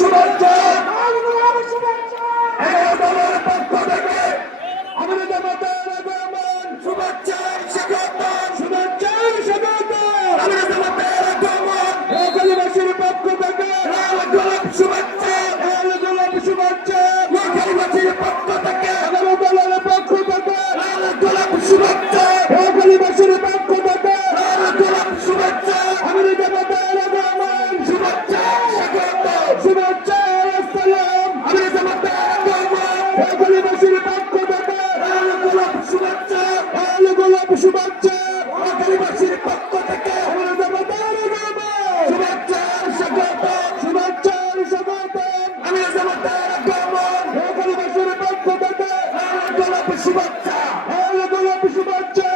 শুভেচ্ছা দলের পক্ষ থেকে আমাদের জামাতের আগমন শুভেচ্ছা স্বাগত শুভেচ্ছা স্বাগত আমাদের জামাতের আগমন কালীবাসীর পক্ষ থেকে গোলাপ শুভেচ্ছা গোলাপ শুভেচ্ছা কালীবাসীর পক্ষ থেকে আমাদের দলের পক্ষ থেকে গোলাপ শুভেচ্ছা কালীবাসীর পক্ষ থেকে গোলাপ শুভেচ্ছা আমাদের জামাতের আগমন শুভেচ্ছা স্বাগত শুভেচ্ছা আসসালাম আমাদের জামাতের কালীবাসীর পক্ষ থেকে গোলাপ শুভেচ্ছা গোলাপ শুভেচ্ছা কালীবাসীর পক্ষ থেকে আমাদের জামাতের আগমন শুভেচ্ছা স্বাগত শুভেচ্ছা স্বাগত আমাদের জামাতের আগমন কালীবাসীর পক্ষ থেকে গোলাপ শুভেচ্ছা গোলাপ শুভেচ্ছা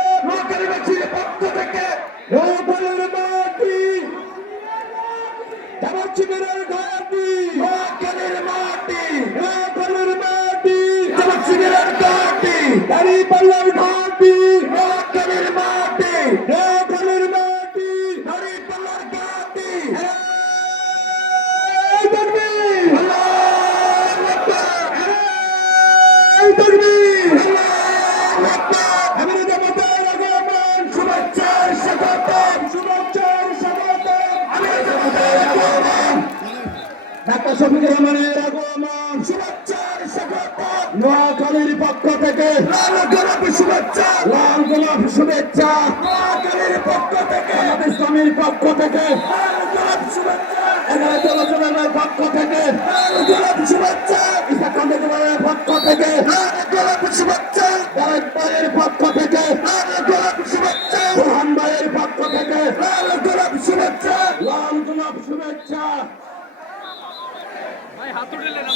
কালীবাসীর পক্ষ থেকে গোপালের মাটি জামাত শিবিরের ঘাটি গোপালের মাটি গোপালের মাটি জামাত শিবিরের ঘাটি দাঁড়িপাল্লার ঘাটি গোপালের মাটি গোপালের মাটি দাঁড়িপাল্লার ঘাটি তাকবীর আল্লাহু আকবার তাকবীর আল্লাহু আকবার আমাদের জামাতের আগমন শুভেচ্ছা স্বাগতম শুভেচ্ছা স্বাগতম আমাদের জামাতের আগমন ডাক্তার শফিকুর রহমানের আগমন শুভেচ্ছা স্বাগতম নোয়াখালীর পক্ষ থেকে লাল গোলাপ শুভেচ্ছা লাল গোলাপ শুভেচ্ছা নোয়াখালীর পক্ষ থেকে আমাদের ইসলামের পক্ষ থেকে লাল গোলাপ শুভেচ্ছা এগারো জনগণের পক্ষ থেকে লাল গোলাপ শুভেচ্ছা ইসাকান্দের পক্ষ থেকে লাল গোলাপ শুভেচ্ছা দারেক ভাইয়ের পক্ষ থেকে লাল গোলাপ শুভেচ্ছা রোহান ভাইয়ের পক্ষ থেকে লাল গোলাপ শুভেচ্ছা লাল গোলাপ শুভেচ্ছা ভাই হাত উঠালেন